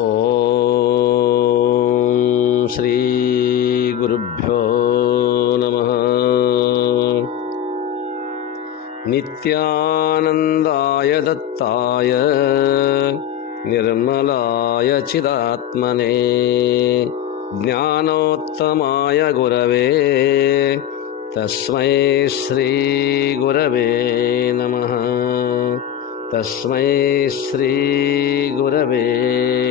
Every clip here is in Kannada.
ಓಂ ಶ್ರೀ ಗುರುಭ್ಯೋ ನಮಃ. ನಿತ್ಯಾನಂದಾಯ ದತ್ತಾಯ ನಿರ್ಮಲಾಯ ಚಿದಾತ್ಮನೇ ಜ್ಞಾನೋತ್ತಮಾಯ ಗುರವೇ ತಸ್ಮೈ ಶ್ರೀ ಗುರವೇ ನಮಃ. ತಸ್ಮೈ ಶ್ರೀ ಗುರವೇ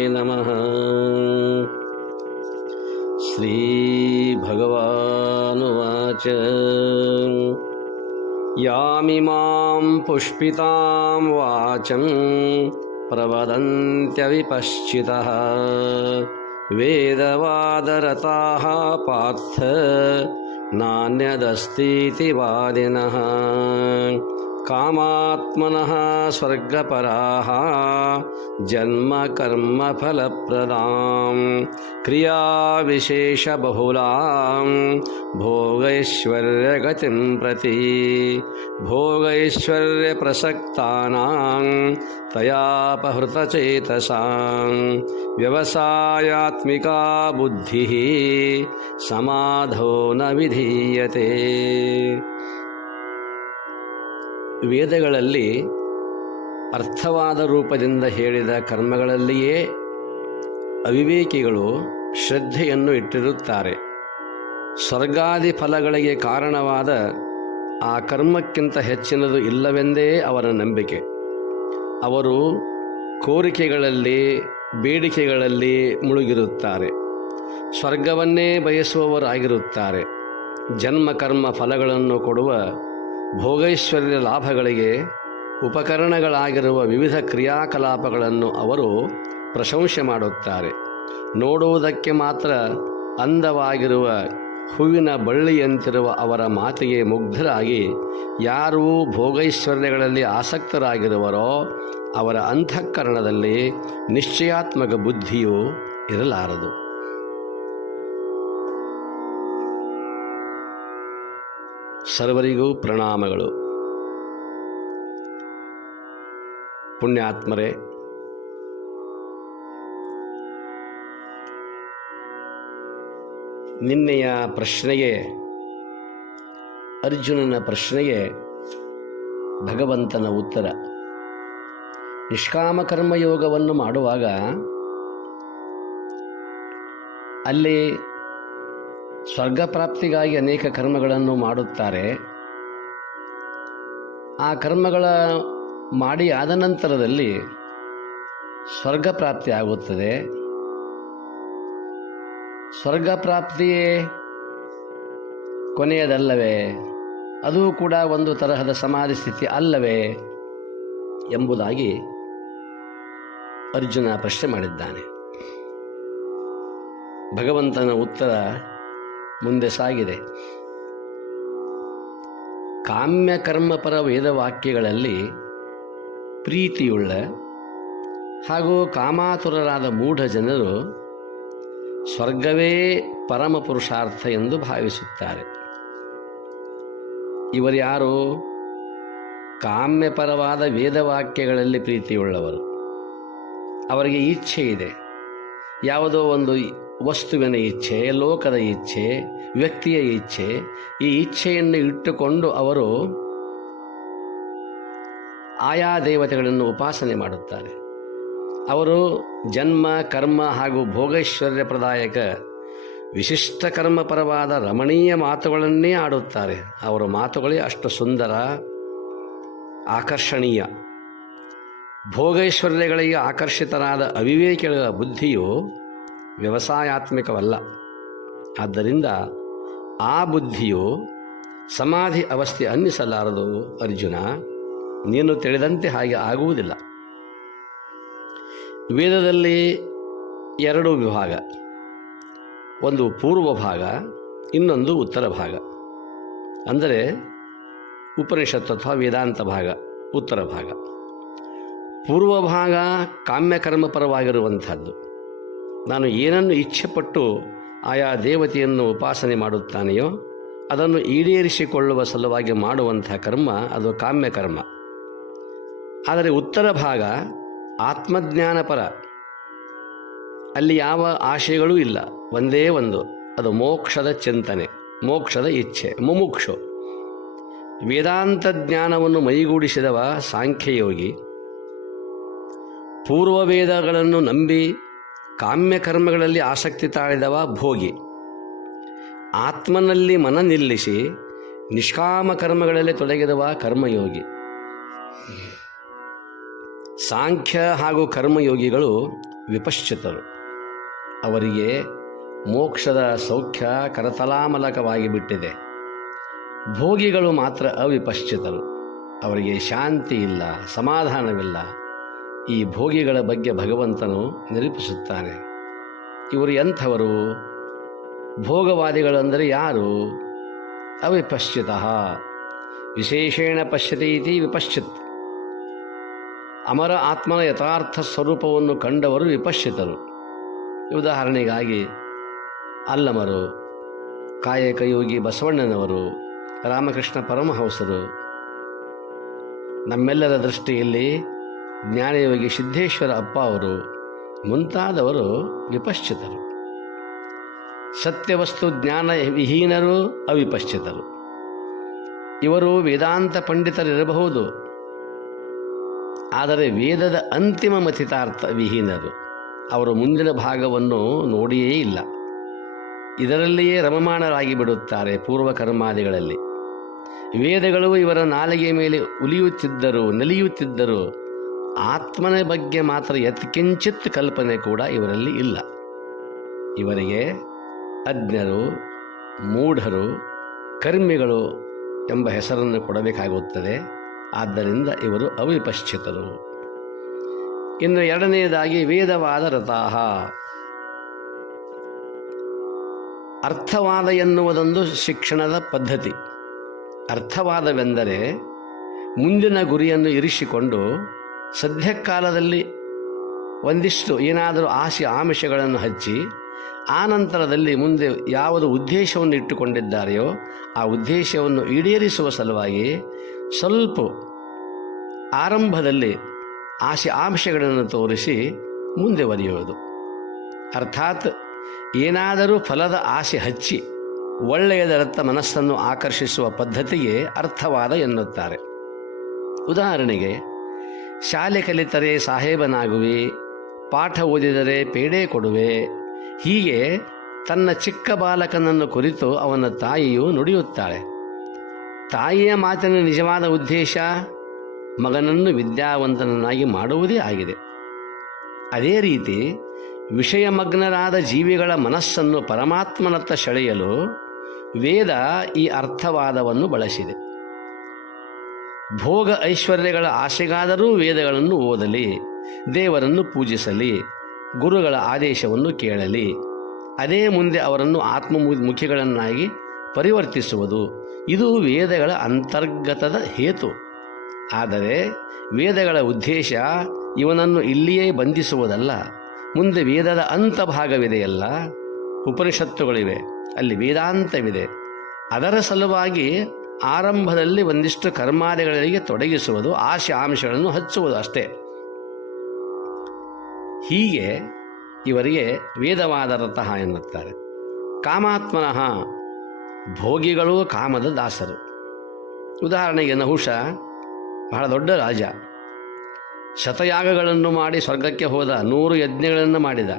ನಮಃ. ಶ್ರೀ ಭಗವಾನುವಾಚ ಯಾಮಿಮಾಂ ಪುಷ್ಪಿತಾಂ ವಾಚಂ ಪ್ರವದಂತ್ಯವಿಪಶ್ಚಿತಃ ವೇದವಾದರತಾಃ ಪಾರ್ಥ ನಾನ್ಯದಸ್ತೀತಿ ವಾದಿನಃ. ಕಾಮಾತ್ಮನಃ ಸ್ವರ್ಗಪರಾಃ ಜನ್ಮ ಕರ್ಮ ಫಲಪ್ರದಾಂ ಕ್ರಿಯಾವಿಶೇಷಬಹುಲಾಂ ಭೋಗೈಶ್ವರ್ಯಗತಿಂ ಪ್ರತಿ ಭೋಗೈಶ್ವರ್ಯಪ್ರಸಕ್ತಾನಾಂ ತಯಾಪಹೃತಚೇತಸಾಂ ವ್ಯವಸಾಯಾತ್ಮಿಕಾ ಬುದ್ಧಿಃ ಸಮಾಧೋ ನ ವಿಧೀಯತೆ. ವೇದಗಳಲ್ಲಿ ಅರ್ಥವಾದ ರೂಪದಿಂದ ಹೇಳಿದ ಕರ್ಮಗಳಲ್ಲಿಯೇ ಅವಿವೇಕಿಗಳು ಶ್ರದ್ಧೆಯನ್ನು ಇಟ್ಟಿರುತ್ತಾರೆ. ಸ್ವರ್ಗಾದಿ ಫಲಗಳಿಗೆ ಕಾರಣವಾದ ಆ ಕರ್ಮಕ್ಕಿಂತ ಹೆಚ್ಚಿನದು ಇಲ್ಲವೆಂದೇ ಅವರ ನಂಬಿಕೆ. ಅವರು ಕೋರಿಕೆಗಳಲ್ಲಿ ಬೇಡಿಕೆಗಳಲ್ಲಿ ಮುಳುಗಿರುತ್ತಾರೆ. ಸ್ವರ್ಗವನ್ನೇ ಬಯಸುವವರಾಗಿರುತ್ತಾರೆ. ಜನ್ಮ ಕರ್ಮ ಫಲಗಳನ್ನು ಕೊಡುವ ಭೋಗೈಶ್ವರ್ಯ ಲಾಭಗಳಿಗೆ ಉಪಕರಣಗಳಾಗಿರುವ ವಿವಿಧ ಕ್ರಿಯಾಕಲಾಪಗಳನ್ನು ಅವರು ಪ್ರಶಂಸೆ ಮಾಡುತ್ತಾರೆ. ನೋಡುವುದಕ್ಕೆ ಮಾತ್ರ ಅಂದವಾಗಿರುವ ಹೂವಿನ ಬಳ್ಳಿಯಂತಿರುವ ಅವರ ಮಾತಿಗೆ ಮುಗ್ಧರಾಗಿ ಯಾರು ಭೋಗೈಶ್ವರ್ಯಗಳಲ್ಲಿ ಆಸಕ್ತರಾಗಿರುವರೋ ಅವರ ಅಂತಃಕರಣದಲ್ಲಿ ನಿಶ್ಚಯಾತ್ಮಕ ಬುದ್ಧಿಯೂ ಇರಲಾರದು. ಸರ್ವರಿಗೂ ಪ್ರಣಾಮಗಳು. ಪುಣ್ಯಾತ್ಮರೇ, ನಿನ್ನೆಯ ಪ್ರಶ್ನೆಗೆ, ಅರ್ಜುನನ ಪ್ರಶ್ನೆಗೆ ಭಗವಂತನ ಉತ್ತರ. ನಿಷ್ಕಾಮ ಕರ್ಮಯೋಗವನ್ನು ಮಾಡುವಾಗ ಅಲ್ಲಿ ಸ್ವರ್ಗ ಪ್ರಾಪ್ತಿಗಾಗಿ ಅನೇಕ ಕರ್ಮಗಳನ್ನು ಮಾಡುತ್ತಾರೆ. ಆ ಕರ್ಮಗಳ ಮಾಡಿ ಆದ ನಂತರದಲ್ಲಿ ಸ್ವರ್ಗ ಪ್ರಾಪ್ತಿ ಆಗುತ್ತದೆ. ಸ್ವರ್ಗ ಪ್ರಾಪ್ತಿಯೇ ಕೊನೆಯದಲ್ಲವೇ? ಅದು ಕೂಡ ಒಂದು ತರಹದ ಸಮಾಧಿ ಸ್ಥಿತಿ ಅಲ್ಲವೇ ಎಂಬುದಾಗಿ ಅರ್ಜುನ ಪ್ರಶ್ನೆ ಮಾಡಿದ್ದಾನೆ. ಭಗವಂತನ ಉತ್ತರ ಮುಂದೆ ಸಾಗಿದೆ. ಕಾಮ್ಯ ಕರ್ಮಪರ ವೇದವಾಕ್ಯಗಳಲ್ಲಿ ಪ್ರೀತಿಯುಳ್ಳ ಹಾಗೂ ಕಾಮಾತುರರಾದ ಮೂಢ ಜನರು ಸ್ವರ್ಗವೇ ಪರಮ ಪುರುಷಾರ್ಥ ಎಂದು ಭಾವಿಸುತ್ತಾರೆ. ಇವರ್ಯಾರು? ಕಾಮ್ಯಪರವಾದ ವೇದವಾಕ್ಯಗಳಲ್ಲಿ ಪ್ರೀತಿಯುಳ್ಳವರು. ಅವರಿಗೆ ಇಚ್ಛೆ ಇದೆ. ಯಾವುದೋ ಒಂದು ವಸ್ತುವಿನ ಇಚ್ಛೆ, ಲೋಕದ ಇಚ್ಛೆ, ವ್ಯಕ್ತಿಯ ಇಚ್ಛೆ. ಈ ಇಚ್ಛೆಯನ್ನು ಇಟ್ಟುಕೊಂಡು ಅವರು ಆಯಾ ದೇವತೆಗಳನ್ನು ಉಪಾಸನೆ ಮಾಡುತ್ತಾರೆ. ಅವರು ಜನ್ಮ ಕರ್ಮ ಹಾಗೂ ಭೋಗೈಶ್ವರ್ಯಪ್ರದಾಯಕ ವಿಶಿಷ್ಟ ಕರ್ಮಪರವಾದ ರಮಣೀಯ ಮಾತುಗಳನ್ನೇ ಆಡುತ್ತಾರೆ. ಅವರ ಮಾತುಗಳೇ ಅಷ್ಟು ಸುಂದರ, ಆಕರ್ಷಣೀಯ. ಭೋಗೈಶ್ವರ್ಯಗಳಿಗೆ ಆಕರ್ಷಿತರಾದ ಅವಿವೇಕಿಗಳ ಬುದ್ಧಿಯು ವ್ಯವಸಾಯಾತ್ಮಕವಲ್ಲ. ಆದ್ದರಿಂದ ಆ ಬುದ್ಧಿಯು ಸಮಾಧಿ ಅವಸ್ಥೆ ಅನ್ನಿಸಲಾರದು. ಅರ್ಜುನ, ನೀನು ತಿಳಿದಂತೆ ಹಾಗೆ ಆಗುವುದಿಲ್ಲ. ವೇದದಲ್ಲಿ ಎರಡು ವಿಭಾಗ, ಒಂದು ಪೂರ್ವ ಭಾಗ, ಇನ್ನೊಂದು ಉತ್ತರ ಭಾಗ. ಅಂದರೆ ಉಪನಿಷತ್ತು ಅಥವಾ ವೇದಾಂತ ಭಾಗ, ಉತ್ತರ ಭಾಗ. ಪೂರ್ವ ಭಾಗ ಕಾಮ್ಯಕರ್ಮಪರವಾಗಿರುವಂಥದ್ದು. ನಾನು ಏನನ್ನು ಇಚ್ಛೆಪಟ್ಟು ಆಯಾ ದೇವತೆಯನ್ನು ಉಪಾಸನೆ ಮಾಡುತ್ತಾನೆಯೋ ಅದನ್ನು ಈಡೇರಿಸಿಕೊಳ್ಳುವ ಸಲುವಾಗಿ ಮಾಡುವಂಥ ಕರ್ಮ ಅದು ಕಾಮ್ಯ ಕರ್ಮ. ಆದರೆ ಉತ್ತರ ಭಾಗ ಆತ್ಮಜ್ಞಾನಪರ, ಅಲ್ಲಿ ಯಾವ ಆಶಯಗಳೂ ಇಲ್ಲ, ಒಂದೇ ಒಂದು, ಅದು ಮೋಕ್ಷದ ಚಿಂತನೆ, ಮೋಕ್ಷದ ಇಚ್ಛೆ, ಮುಮುಕ್ಷು. ವೇದಾಂತ ಜ್ಞಾನವನ್ನು ಮೈಗೂಡಿಸಿದವ ಸಾಂಖ್ಯಯೋಗಿ. ಪೂರ್ವ ವೇದಗಳನ್ನು ನಂಬಿ ಕಾಮ್ಯಕರ್ಮಗಳಲ್ಲಿ ಆಸಕ್ತಿ ತಾಳಿದವ ಭೋಗಿ. ಆತ್ಮನಲ್ಲಿ ಮನ ನಿಲ್ಲಿಸಿ ನಿಷ್ಕಾಮ ಕರ್ಮಗಳಲ್ಲಿ ತೊಡಗಿದವ ಕರ್ಮಯೋಗಿ. ಸಾಂಖ್ಯ ಹಾಗೂ ಕರ್ಮಯೋಗಿಗಳು ವಿಪಶ್ಚಿತರು. ಅವರಿಗೆ ಮೋಕ್ಷದ ಸೌಖ್ಯ ಕರತಲಾಮಲಕವಾಗಿ ಬಿಟ್ಟಿದೆ. ಭೋಗಿಗಳು ಮಾತ್ರ ಅವಿಪಶ್ಚಿತರು. ಅವರಿಗೆ ಶಾಂತಿ ಇಲ್ಲ, ಸಮಾಧಾನವಿಲ್ಲ. ಈ ಭೋಗಿಗಳ ಬಗ್ಗೆ ಭಗವಂತನು ನಿರೂಪಿಸುತ್ತಾನೆ. ಇವರು ಎಂಥವರು? ಭೋಗವಾದಿಗಳು ಅಂದರೆ ಯಾರು? ಅವಿಪಶ್ಚಿತ ವಿಶೇಷೇಣ ಪಶ್ಯತಿ ಇತಿ ವಿಪಶ್ಚಿತ್. ಅಮರ ಆತ್ಮನ ಯಥಾರ್ಥ ಸ್ವರೂಪವನ್ನು ಕಂಡವರು ವಿಪಶ್ಚಿತರು. ಉದಾಹರಣೆಗಾಗಿ ಅಲ್ಲಮರು, ಕಾಯಕಯೋಗಿ ಬಸವಣ್ಣನವರು, ರಾಮಕೃಷ್ಣ ಪರಮಹಂಸರು, ನಮ್ಮೆಲ್ಲರ ದೃಷ್ಟಿಯಲ್ಲಿ ಜ್ಞಾನಯೋಗಿ ಸಿದ್ದೇಶ್ವರ ಅಪ್ಪ ಅವರು ಮುಂತಾದವರು ವಿಪಶ್ಚಿತರು. ಸತ್ಯವಸ್ತು ಜ್ಞಾನ ವಿಹೀನರು ಅವಿಪಶ್ಚಿತರು. ಇವರು ವೇದಾಂತ ಪಂಡಿತರಿರಬಹುದು, ಆದರೆ ವೇದದ ಅಂತಿಮ ಮಥಿತಾರ್ಥ ವಿಹೀನರು. ಅವರು ಮುಂದಿನ ಭಾಗವನ್ನು ನೋಡಿಯೇ ಇಲ್ಲ. ಇದರಲ್ಲಿಯೇ ರಮಮಾಣರಾಗಿ ಬಿಡುತ್ತಾರೆ. ಪೂರ್ವಕರ್ಮಾದಿಗಳಲ್ಲಿ ವೇದಗಳು ಇವರ ನಾಲಿಗೆ ಮೇಲೆ ಉಲಿಯುತ್ತಿದ್ದರು, ನಲಿಯುತ್ತಿದ್ದರು. ಆತ್ಮನ ಬಗ್ಗೆ ಮಾತ್ರ ಯತ್ಕಿಂಚಿತ್ ಕಲ್ಪನೆ ಕೂಡ ಇವರಲ್ಲಿ ಇಲ್ಲ. ಇವರಿಗೆ ಅಜ್ಞರು, ಮೂಢರು, ಕರ್ಮಿಗಳು ಎಂಬ ಹೆಸರನ್ನು ಕೊಡಬೇಕಾಗುತ್ತದೆ. ಆದ್ದರಿಂದ ಇವರು ಅವಿಪಶ್ಚಿತರು. ಇನ್ನು ಎರಡನೆಯದಾಗಿ ವೇದವಾದ ರತಾಹ. ಅರ್ಥವಾದ ಎನ್ನುವುದೊಂದು ಶಿಕ್ಷಣದ ಪದ್ಧತಿ. ಅರ್ಥವಾದವೆಂದರೆ ಮುಂದಿನ ಗುರಿಯನ್ನು ಇರಿಸಿಕೊಂಡು ಸದ್ಯಕಾಲದಲ್ಲಿ ಒಂದಿಷ್ಟು ಏನಾದರೂ ಆಮಿಷಗಳನ್ನು ಹಚ್ಚಿ ಆನಂತರದಲ್ಲಿ ಮುಂದೆ ಯಾವುದು ಉದ್ದೇಶವನ್ನು ಇಟ್ಟುಕೊಂಡಿದ್ದಾರೆಯೋ ಆ ಉದ್ದೇಶವನ್ನು ಈಡೇರಿಸುವ ಸಲುವಾಗಿ ಸ್ವಲ್ಪ ಆರಂಭದಲ್ಲಿ ಆಮಿಷಗಳನ್ನು ತೋರಿಸಿ ಮುಂದುವರಿಯುವುದು. ಅರ್ಥಾತ್ ಏನಾದರೂ ಫಲದ ಆಸೆ ಹಚ್ಚಿ ಒಳ್ಳೆಯದರತ್ತ ಮನಸ್ಸನ್ನು ಆಕರ್ಷಿಸುವ ಪದ್ಧತಿಗೆ ಅರ್ಥವಾದ ಎನ್ನುತ್ತಾರೆ. ಉದಾಹರಣೆಗೆ, ಶಾಲೆ ಕಲಿತರೆ ಸಾಹೇಬನಾಗುವೆ, ಪಾಠ ಓದಿದರೆ ಪೇಡೆ ಕೊಡುವೆ. ಹೀಗೆ ತನ್ನ ಚಿಕ್ಕ ಬಾಲಕನನ್ನು ಕುರಿತು ಅವನ ತಾಯಿಯು ನುಡಿಯುತ್ತಾಳೆ. ತಾಯಿಯ ಮಾತಿನ ನಿಜವಾದ ಉದ್ದೇಶ ಮಗನನ್ನು ವಿದ್ಯಾವಂತನನ್ನಾಗಿ ಮಾಡುವುದೇ ಆಗಿದೆ. ಅದೇ ರೀತಿ ವಿಷಯಮಗ್ನರಾದ ಜೀವಿಗಳ ಮನಸ್ಸನ್ನು ಪರಮಾತ್ಮನತ್ತ ಸೆಳೆಯಲು ವೇದ ಈ ಅರ್ಥವಾದವನ್ನು ಬಳಸಿದೆ. ಭೋಗ ಐಶ್ವರ್ಯಗಳ ಆಸೆಗಾದರೂ ವೇದಗಳನ್ನು ಓದಲಿ, ದೇವರನ್ನು ಪೂಜಿಸಲಿ, ಗುರುಗಳ ಆದೇಶವನ್ನು ಕೇಳಲಿ. ಅದೇ ಮುಂದೆ ಅವರನ್ನು ಆತ್ಮಮುಖಿಗಳನ್ನಾಗಿ ಪರಿವರ್ತಿಸುವುದು. ಇದು ವೇದಗಳ ಅಂತರ್ಗತದ ಹೇತು. ಆದರೆ ವೇದಗಳ ಉದ್ದೇಶ ಇವನನ್ನು ಇಲ್ಲಿಯೇ ಬಂಧಿಸುವುದಲ್ಲ. ಮುಂದೆ ವೇದದ ಅಂತಭಾಗವಿದೆಯಲ್ಲ, ಉಪನಿಷತ್ತುಗಳಿವೆ, ಅಲ್ಲಿ ವೇದಾಂತವಿದೆ. ಅದರ ಸಲುವಾಗಿ ಆರಂಭದಲ್ಲಿ ಒಂದಿಷ್ಟು ಕರ್ಮಾದಿಗಳಿಗೆ ತೊಡಗಿಸುವುದು, ಆಂಶಗಳನ್ನು ಹಚ್ಚುವುದು ಅಷ್ಟೇ. ಹೀಗೆ ಇವರಿಗೆ ವೇದವಾದ ರತಃ ಎನ್ನುತ್ತಾರೆ. ಕಾಮಾತ್ಮನಃ, ಭೋಗಿಗಳು ಕಾಮದ ದಾಸರು. ಉದಾಹರಣೆಗೆ ನಹುಷ ಬಹಳ ದೊಡ್ಡ ರಾಜ. ಶತಯಾಗಗಳನ್ನು ಮಾಡಿ ಸ್ವರ್ಗಕ್ಕೆ ಹೋದ, 100 ಯಜ್ಞಗಳನ್ನು ಮಾಡಿದ,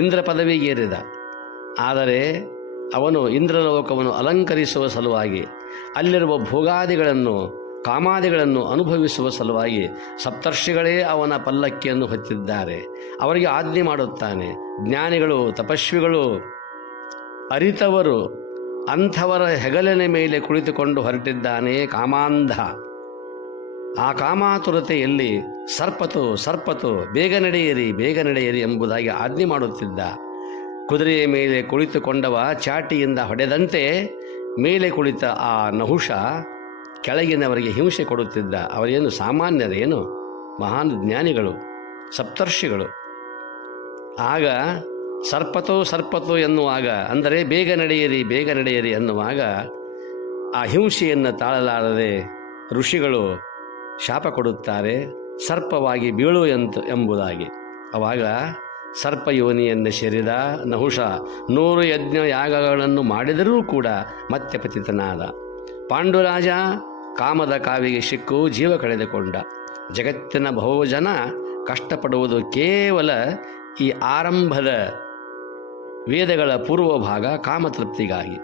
ಇಂದ್ರ ಪದವಿಗೇರಿದ. ಆದರೆ ಅವನು ಇಂದ್ರಲೋಕವನ್ನು ಅಲಂಕರಿಸುವ ಸಲುವಾಗಿ ಅಲ್ಲಿರುವ ಭೋಗಾದಿಗಳನ್ನು ಕಾಮಾದಿಗಳನ್ನು ಅನುಭವಿಸುವ ಸಲುವಾಗಿ ಸಪ್ತರ್ಷಿಗಳೇ ಅವನ ಪಲ್ಲಕ್ಕಿಯನ್ನು ಹೊತ್ತಿದ್ದಾರೆ. ಅವರಿಗೆ ಆಜ್ಞೆ ಮಾಡುತ್ತಾನೆ. ಜ್ಞಾನಿಗಳು, ತಪಸ್ವಿಗಳು, ಅರಿತವರು ಅಂಥವರ ಹೆಗಲಿನ ಮೇಲೆ ಕುಳಿತುಕೊಂಡು ಹೊರಟಿದ್ದಾನೆ ಕಾಮಾಂಧ. ಆ ಕಾಮಾತುರತೆಯಲ್ಲಿ ಸರ್ಪತು ಬೇಗ ನಡೆಯಿರಿ ಎಂಬುದಾಗಿ ಆಜ್ಞೆ ಮಾಡುತ್ತಿದ್ದ. ಕುದುರೆಯ ಮೇಲೆ ಕುಳಿತುಕೊಂಡವ ಚಾಟಿಯಿಂದ ಹೊಡೆದಂತೆ ಮೇಲೆ ಕುಳಿತ ಆ ನಹುಷ ಕೆಳಗಿನವರಿಗೆ ಹಿಂಸೆ ಕೊಡುತ್ತಿದ್ದ. ಅವರೇನು ಸಾಮಾನ್ಯರೇನು? ಮಹಾನ್ ಜ್ಞಾನಿಗಳು, ಸಪ್ತರ್ಷಿಗಳು. ಆಗ ಸರ್ಪತು ಎನ್ನುವಾಗ, ಅಂದರೆ ಬೇಗ ನಡೆಯಿರಿ ಎನ್ನುವಾಗ ಆ ಹಿಂಸೆಯನ್ನು ತಾಳಲಾರದೆ ಋಷಿಗಳು ಶಾಪ ಕೊಡುತ್ತಾರೆ, ಸರ್ಪವಾಗಿ ಬೀಳು ಎಂಬುದಾಗಿ. ಆವಾಗ ಸರ್ಪಯೋನಿಯನ್ನು ಸೇರಿದ ನಹುಷ 100 ಯಜ್ಞ ಯಾಗಗಳನ್ನು ಮಾಡಿದರೂ ಕೂಡ ಮತ್ತೆ ಪತಿತನಾದ. ಪಾಂಡುರಾಜ ಕಾಮದ ಕಾವಿಗೆ ಸಿಕ್ಕು ಜೀವ ಕಳೆದುಕೊಂಡ. ಜಗತ್ತಿನ ಬಹುಜನ ಕಷ್ಟಪಡುವುದು ಕೇವಲ ಈ ಆರಂಭದ ವೇದಗಳ ಪೂರ್ವ ಭಾಗ ಕಾಮತೃಪ್ತಿಗಾಗಿ.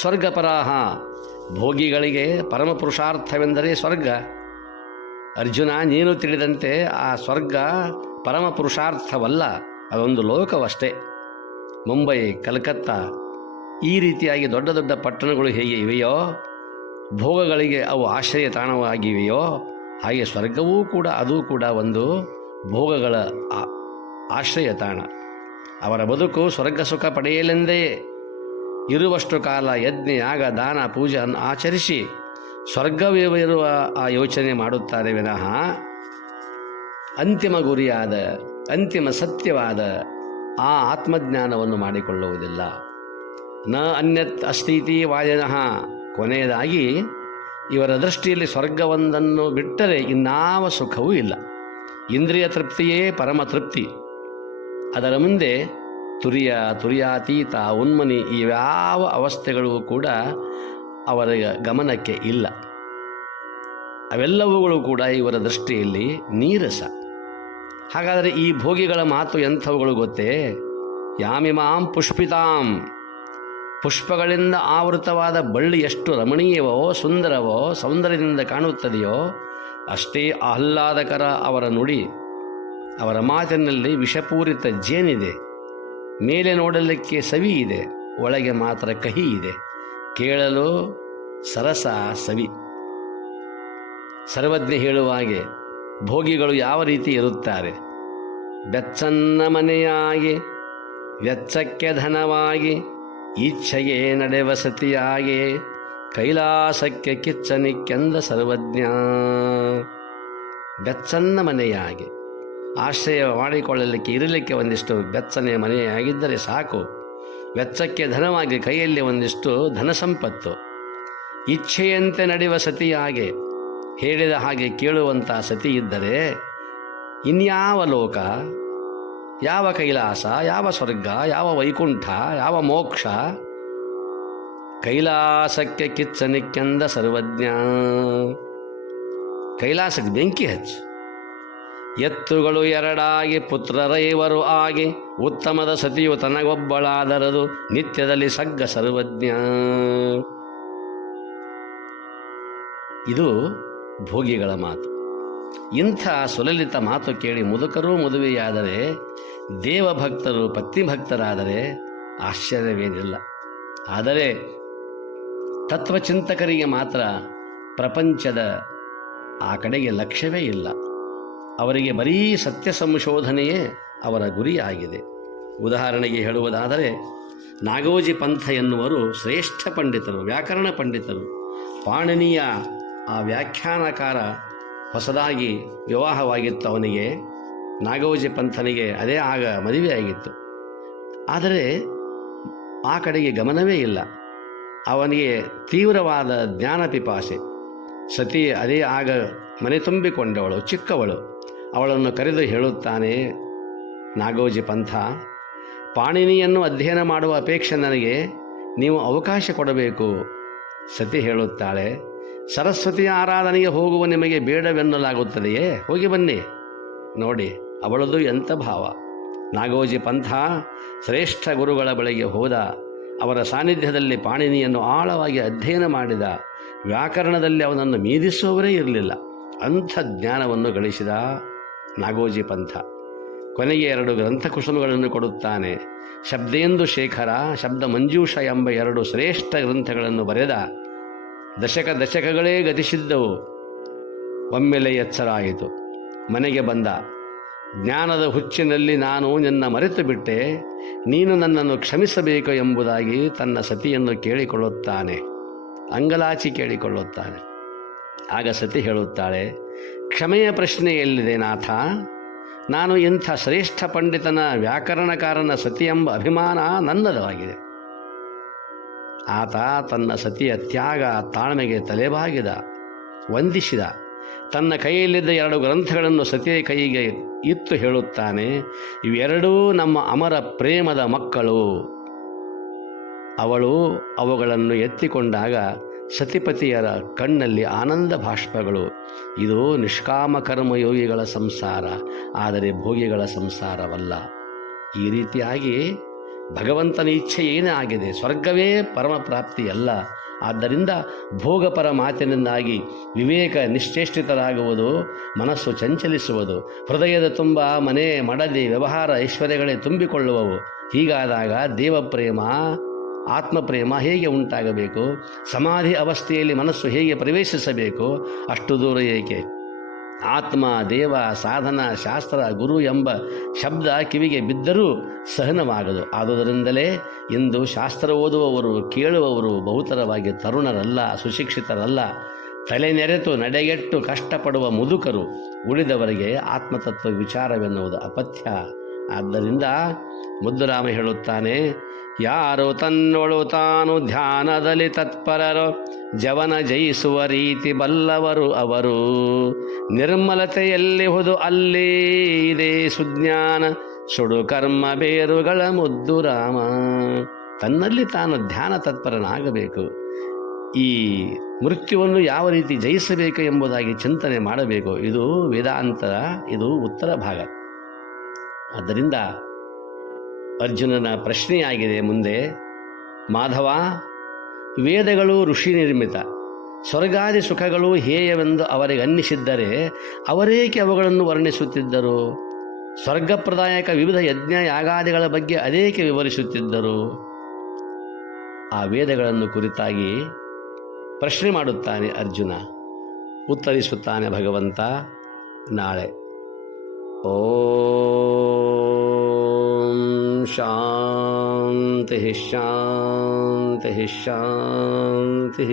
ಸ್ವರ್ಗಪರಾಹ ಭೋಗಿಗಳಿಗೆ ಪರಮಪುರುಷಾರ್ಥವೆಂದರೆ ಸ್ವರ್ಗ. ಅರ್ಜುನ, ನೀನು ತಿಳಿದಂತೆ ಆ ಸ್ವರ್ಗ ಪರಮಪುರುಷಾರ್ಥವಲ್ಲ, ಅದೊಂದು ಲೋಕವಷ್ಟೇ. ಮುಂಬೈ, ಕಲ್ಕತ್ತಾ ಈ ರೀತಿಯಾಗಿ ದೊಡ್ಡ ದೊಡ್ಡ ಪಟ್ಟಣಗಳು ಹೇಗೆ ಇವೆಯೋ, ಭೋಗಗಳಿಗೆ ಅವು ಆಶ್ರಯ ತಾಣವಾಗಿವೆಯೋ, ಹಾಗೆ ಸ್ವರ್ಗವೂ ಕೂಡ ಅದು ಕೂಡ ಒಂದು ಭೋಗಗಳ ಆಶ್ರಯ ತಾಣ. ಅವರ ಬದುಕು ಸ್ವರ್ಗ ಸುಖ ಪಡೆಯಲೆಂದೇ ಇರುವಷ್ಟು ಕಾಲ ಯಜ್ಞ ಯಾಗ ದಾನ ಪೂಜೆ ಆಚರಿಸಿ ಸ್ವರ್ಗವಿರುವ ಆ ಯೋಚನೆ ಮಾಡುತ್ತಾರೆ ವಿನಃ ಅಂತಿಮ ಗುರಿಯಾದ ಅಂತಿಮ ಸತ್ಯವಾದ ಆ ಆತ್ಮಜ್ಞಾನವನ್ನು ಮಾಡಿಕೊಳ್ಳುವುದಿಲ್ಲ. ನ ಅನ್ಯತ್ ಅಸ್ತೀತಿ ವಾಯನಃ. ಕೊನೆಯದಾಗಿ ಇವರ ದೃಷ್ಟಿಯಲ್ಲಿ ಸ್ವರ್ಗವೊಂದನ್ನು ಬಿಟ್ಟರೆ ಇನ್ನಾವ ಸುಖವೂ ಇಲ್ಲ. ಇಂದ್ರಿಯ ತೃಪ್ತಿಯೇ ಪರಮ ತೃಪ್ತಿ. ಅದರ ಮುಂದೆ ತುರಿಯ, ತುರಿಯಾತೀತ, ಉನ್ಮನಿ ಇವ್ಯಾವ ಅವಸ್ಥೆಗಳು ಕೂಡ ಅವರ ಗಮನಕ್ಕೆ ಇಲ್ಲ. ಅವೆಲ್ಲವುಗಳು ಕೂಡ ಇವರ ದೃಷ್ಟಿಯಲ್ಲಿ ನೀರಸ. ಹಾಗಾದರೆ ಈ ಭೋಗಿಗಳ ಮಾತು ಎಂಥವುಗಳು ಗೊತ್ತೇ? ಯಾಮಿಮಾಂ ಪುಷ್ಪಿತಾಂ. ಪುಷ್ಪಗಳಿಂದ ಆವೃತವಾದ ಬಳ್ಳಿ ಎಷ್ಟು ರಮಣೀಯವೋ ಸುಂದರವೋ ಸೌಂದರ್ಯದಿಂದ ಕಾಣುತ್ತದೆಯೋ ಅಷ್ಟೇ ಆಹ್ಲಾದಕರ ಅವರ ನುಡಿ. ಅವರ ಮಾತಿನಲ್ಲಿ ವಿಷಪೂರಿತ ಜೇನಿದೆ. ಮೇಲೆ ನೋಡಲಿಕ್ಕೆ ಸವಿ ಇದೆ, ಒಳಗೆ ಮಾತ್ರ ಕಹಿ ಇದೆ. ಕೇಳಲು ಸರಸ ಸವಿ. ಸರ್ವಜ್ಞ ಹೇಳುವ ಹಾಗೆ ಭೋಗಿಗಳು ಯಾವ ರೀತಿ ಇರುತ್ತಾರೆ? ಬೆಚ್ಚನ್ನ ಮನೆಯಾಗಿ, ವೆಚ್ಚಕ್ಕೆ ಧನವಾಗಿ, ಇಚ್ಛೆಗೆ ನಡೆವಸತಿಯಾಗಿ, ಕೈಲಾಸಕ್ಕೆ ಕಿಚ್ಚನಿಕ್ಕೆಂದ ಸರ್ವಜ್ಞ. ಬೆಚ್ಚನ್ನ ಮನೆಯಾಗಿ, ಆಶ್ರಯ ಮಾಡಿಕೊಳ್ಳಲಿಕ್ಕೆ ಇರಲಿಕ್ಕೆ ಒಂದಿಷ್ಟು ಬೆಚ್ಚನೆಯ ಮನೆಯಾಗಿದ್ದರೆ ಸಾಕು. ವೆಚ್ಚಕ್ಕೆ ಧನವಾಗಿ, ಕೈಯಲ್ಲಿ ಒಂದಿಷ್ಟು ಧನ ಸಂಪತ್ತು. ಇಚ್ಛೆಯಂತೆ ನಡೆಯುವ ಸತಿಯಾಗೆ, ಹೇಳಿದ ಹಾಗೆ ಕೇಳುವಂಥ ಸತಿ ಇದ್ದರೆ ಇನ್ಯಾವ ಲೋಕ, ಯಾವ ಕೈಲಾಸ, ಯಾವ ಸ್ವರ್ಗ, ಯಾವ ವೈಕುಂಠ, ಯಾವ ಮೋಕ್ಷ? ಕೈಲಾಸಕ್ಕೆ ಕಿಚ್ಚನಿಕ್ಕೆಂದ ಸರ್ವಜ್ಞ. ಕೈಲಾಸಕ್ಕೆ ಬೆಂಕಿ ಹಚ್ಚು. ಎತ್ತುಗಳು ಎರಡಾಗಿ, ಪುತ್ರರೈವರು ಆಗಿ, ಉತ್ತಮದ ಸತಿಯು ತನಗೊಬ್ಬಳಾದರದು, ನಿತ್ಯದಲ್ಲಿ ಸಗ್ಗ ಸರ್ವಜ್ಞ. ಇದು ಭೋಗಿಗಳ ಮಾತು. ಇಂಥ ಸುಲಲಿತ ಮಾತು ಕೇಳಿ ಮುದುಕರೂ ಮದುವೆಯಾದರೆ, ದೇವಭಕ್ತರು ಪತ್ನಿಭಕ್ತರಾದರೆ ಆಶ್ಚರ್ಯವೇನಿಲ್ಲ. ಆದರೆ ತತ್ವಚಿಂತಕರಿಗೆ ಮಾತ್ರ ಪ್ರಪಂಚದ ಆ ಕಡೆಗೆ ಲಕ್ಷ್ಯವೇ ಇಲ್ಲ. ಅವರಿಗೆ ಬರೀ ಸತ್ಯ ಸಂಶೋಧನೆಯೇ ಅವರ ಗುರಿಯಾಗಿದೆ. ಉದಾಹರಣೆಗೆ ಹೇಳುವುದಾದರೆ, ನಾಗೋಜಿ ಪಂಥ ಎನ್ನುವರು ಶ್ರೇಷ್ಠ ಪಂಡಿತರು, ವ್ಯಾಕರಣ ಪಂಡಿತರು. ಪಾಣಿನಿಯ ಆ ವ್ಯಾಖ್ಯಾನಕಾರ ಹೊಸದಾಗಿ ವಿವಾಹವಾಗಿತ್ತು ಅವನಿಗೆ, ನಾಗೋಜಿ ಪಂಥನಿಗೆ. ಅದೇ ಆಗ ಮದುವೆಯಾಗಿತ್ತು. ಆದರೆ ಆ ಕಡೆಗೆ ಗಮನವೇ ಇಲ್ಲ. ಅವನಿಗೆ ತೀವ್ರವಾದ ಜ್ಞಾನ ಪಿಪಾಸೆ. ಸತಿ ಅದೇ ಆಗ ಮನೆ ತುಂಬಿಕೊಂಡವಳು, ಚಿಕ್ಕವಳು. ಅವಳನ್ನು ಕರೆದು ಹೇಳುತ್ತಾನೆ ನಾಗೋಜಿ ಪಂಥ, ಪಾಣಿನಿಯನ್ನು ಅಧ್ಯಯನ ಮಾಡುವ ಅಪೇಕ್ಷೆ ನನಗೆ, ನೀವು ಅವಕಾಶ ಕೊಡಬೇಕು. ಸತಿ ಹೇಳುತ್ತಾಳೆ, ಸರಸ್ವತಿಯ ಆರಾಧನೆಗೆ ಹೋಗುವ ನಿಮಗೆ ಬೇಡವೆನ್ನಲಾಗುತ್ತದೆಯೇ? ಹೋಗಿ ಬನ್ನಿ. ನೋಡಿ ಅವಳದು ಎಂಥ ಭಾವ. ನಾಗೋಜಿ ಪಂಥ ಶ್ರೇಷ್ಠ ಗುರುಗಳ ಬಳಿಗೆ ಹೋದ. ಅವರ ಸಾನ್ನಿಧ್ಯದಲ್ಲಿ ಪಾಣಿನಿಯನ್ನು ಆಳವಾಗಿ ಅಧ್ಯಯನ ಮಾಡಿದ. ವ್ಯಾಕರಣದಲ್ಲಿ ಅವನನ್ನು ಮೀರಿಸುವವರೇ ಇರಲಿಲ್ಲ. ಅಂಥ ಜ್ಞಾನವನ್ನು ಗಳಿಸಿದ ನಾಗೋಜಿ ಪಂಥ. ಕೊನೆಗೆ 2 ಗ್ರಂಥಕುಸುಮಗಳನ್ನು ಕೊಡುತ್ತಾನೆ. ಶಬ್ದೇಂದು ಶೇಖರ, ಶಬ್ದ ಮಂಜೂಷ ಎಂಬ 2 ಶ್ರೇಷ್ಠ ಗ್ರಂಥಗಳನ್ನು ಬರೆದ. ದಶಕಗಳೇ ಗತಿಸಿದ್ದವು. ಒಮ್ಮೆಲೆ ಎಚ್ಚರ ಆಯಿತು. ಮನೆಗೆ ಬಂದ. ಜ್ಞಾನದ ಹುಚ್ಚಿನಲ್ಲಿ ನಾನು ನಿನ್ನ ಮರೆತು ಬಿಟ್ಟೆ, ನೀನು ನನ್ನನ್ನು ಕ್ಷಮಿಸಬೇಕು ಎಂಬುದಾಗಿ ತನ್ನ ಸತಿಯನ್ನು ಕೇಳಿಕೊಳ್ಳುತ್ತಾನೆ. ಅಂಗಲಾಚಿ ಕೇಳಿಕೊಳ್ಳುತ್ತಾನೆ. ಆಗ ಸತಿ ಹೇಳುತ್ತಾಳೆ, ಕ್ಷಮೆಯ ಪ್ರಶ್ನೆ ಎಲ್ಲಿದೆ ನಾಥ? ನಾನು ಇಂಥ ಶ್ರೇಷ್ಠ ಪಂಡಿತನ, ವ್ಯಾಕರಣಕಾರನ ಸತಿ ಎಂಬ ಅಭಿಮಾನ ನನ್ನದಾಗಿದೆ. ಆತ ತನ್ನ ಸತಿಯ ತ್ಯಾಗ ತಾಳ್ಮೆಗೆ ತಲೆಬಾಗಿದ, ವಂದಿಸಿದ. ತನ್ನ ಕೈಯಲ್ಲಿದ್ದ 2 ಗ್ರಂಥಗಳನ್ನು ಸತಿಯ ಕೈಗೆ ಇತ್ತು ಹೇಳುತ್ತಾನೆ, ಇವೆರಡೂ ನಮ್ಮ ಅಮರ ಪ್ರೇಮದ ಮಕ್ಕಳು. ಅವಳು ಅವುಗಳನ್ನು ಎತ್ತಿಕೊಂಡಾಗ ಸತಿಪತಿಯರ ಕಣ್ಣಲ್ಲಿ ಆನಂದ ಭಾಷ್ಪಗಳು. ಇದು ನಿಷ್ಕಾಮ ಕರ್ಮಯೋಗಿಗಳ ಸಂಸಾರ, ಆದರೆ ಭೋಗಿಗಳ ಸಂಸಾರವಲ್ಲ. ಈ ರೀತಿಯಾಗಿ ಭಗವಂತನ ಇಚ್ಛೆ ಏನೇ ಆಗಿದೆ, ಸ್ವರ್ಗವೇ ಪರಮ ಪ್ರಾಪ್ತಿಯಲ್ಲ. ಆದ್ದರಿಂದ ಭೋಗಪರ ಮಾತಿನಿಂದಾಗಿ ವಿವೇಕ ನಿಶ್ಚೇಷ್ಟಿತರಾಗುವುದು, ಮನಸ್ಸು ಚಂಚಲಿಸುವುದು, ಹೃದಯದ ತುಂಬ ಮನೆ ಮಡದಿ ವ್ಯವಹಾರ ಐಶ್ವರ್ಯಗಳೇ ತುಂಬಿಕೊಳ್ಳುವವು. ಹೀಗಾದಾಗ ದೇವಪ್ರೇಮ ಆತ್ಮಪ್ರೇಮ ಹೇಗೆ ಉಂಟಾಗಬೇಕು, ಸಮಾಧಿ ಅವಸ್ಥೆಯಲ್ಲಿ ಮನಸ್ಸು ಹೇಗೆ ಪ್ರವೇಶಿಸಬೇಕು, ಅಷ್ಟು ದೂರ ಏಕೆ? ಆತ್ಮ, ದೇವ, ಸಾಧನ, ಶಾಸ್ತ್ರ, ಗುರು ಎಂಬ ಶಬ್ದ ಕಿವಿಗೆ ಬಿದ್ದರೂ ಸಹನವಾಗದು. ಆದುದರಿಂದಲೇ ಇಂದು ಶಾಸ್ತ್ರ ಓದುವವರು, ಕೇಳುವವರು ಬಹುತರವಾಗಿ ತರುಣರಲ್ಲ, ಸುಶಿಕ್ಷಿತರಲ್ಲ, ತಲೆನೆರೆತು ನಡೆಗೆಟ್ಟು ಕಷ್ಟಪಡುವ ಮುದುಕರು. ಉಳಿದವರಿಗೆ ಆತ್ಮತತ್ವ ವಿಚಾರವೆನ್ನುವುದು ಅಪಥ್ಯ. ಆದ್ದರಿಂದ ಮುದ್ದುರಾಮ ಹೇಳುತ್ತಾನೆ, ಯಾರು ತನ್ನೊಳು ತಾನು ಧ್ಯಾನದಲ್ಲಿ ತತ್ಪರರು, ಜವನ ಜಯಿಸುವ ರೀತಿ ಬಲ್ಲವರು ಅವರು. ನಿರ್ಮಲತೆಯಲ್ಲಿ ಹುದು ಅಲ್ಲಿ ಇದೆ ಸುಜ್ಞಾನ, ಸುಡು ಕರ್ಮ ಬೇರುಗಳ ಮುದ್ದು ರಾಮ. ತನ್ನಲ್ಲಿ ತಾನು ಧ್ಯಾನ ತತ್ಪರನಾಗಬೇಕು. ಈ ಮೃತ್ಯುವನ್ನು ಯಾವ ರೀತಿ ಜಯಿಸಬೇಕು ಎಂಬುದಾಗಿ ಚಿಂತನೆ ಮಾಡಬೇಕು. ಇದು ವೇದಾಂತ, ಇದು ಉತ್ತರ ಭಾಗ. ಆದ್ದರಿಂದ ಅರ್ಜುನನ ಪ್ರಶ್ನೆಯಾಗಿದೆ ಮುಂದೆ, ಮಾಧವ, ವೇದಗಳು ಋಷಿ ನಿರ್ಮಿತ, ಸ್ವರ್ಗಾದಿ ಸುಖಗಳು ಹೇಯವೆಂದು ಅವರಿಗೆ ಅನ್ನಿಸಿದ್ದರೆ ಅವರೇಕೆ ಅವುಗಳನ್ನು ವರ್ಣಿಸುತ್ತಿದ್ದರು? ಸ್ವರ್ಗಪ್ರದಾಯಕ ವಿವಿಧ ಯಜ್ಞ ಯಾಗಾದಿಗಳ ಬಗ್ಗೆ ಅದೇಕೆ ವಿವರಿಸುತ್ತಿದ್ದರು? ಆ ವೇದಗಳನ್ನು ಕುರಿತಾಗಿ ಪ್ರಶ್ನೆ ಮಾಡುತ್ತಾನೆ ಅರ್ಜುನ. ಉತ್ತರಿಸುತ್ತಾನೆ ಭಗವಂತ ನಾಳೆ. ಓಂ ಶಾಂತಿ ಶಾಂತಿ ಶಾಂತಿ.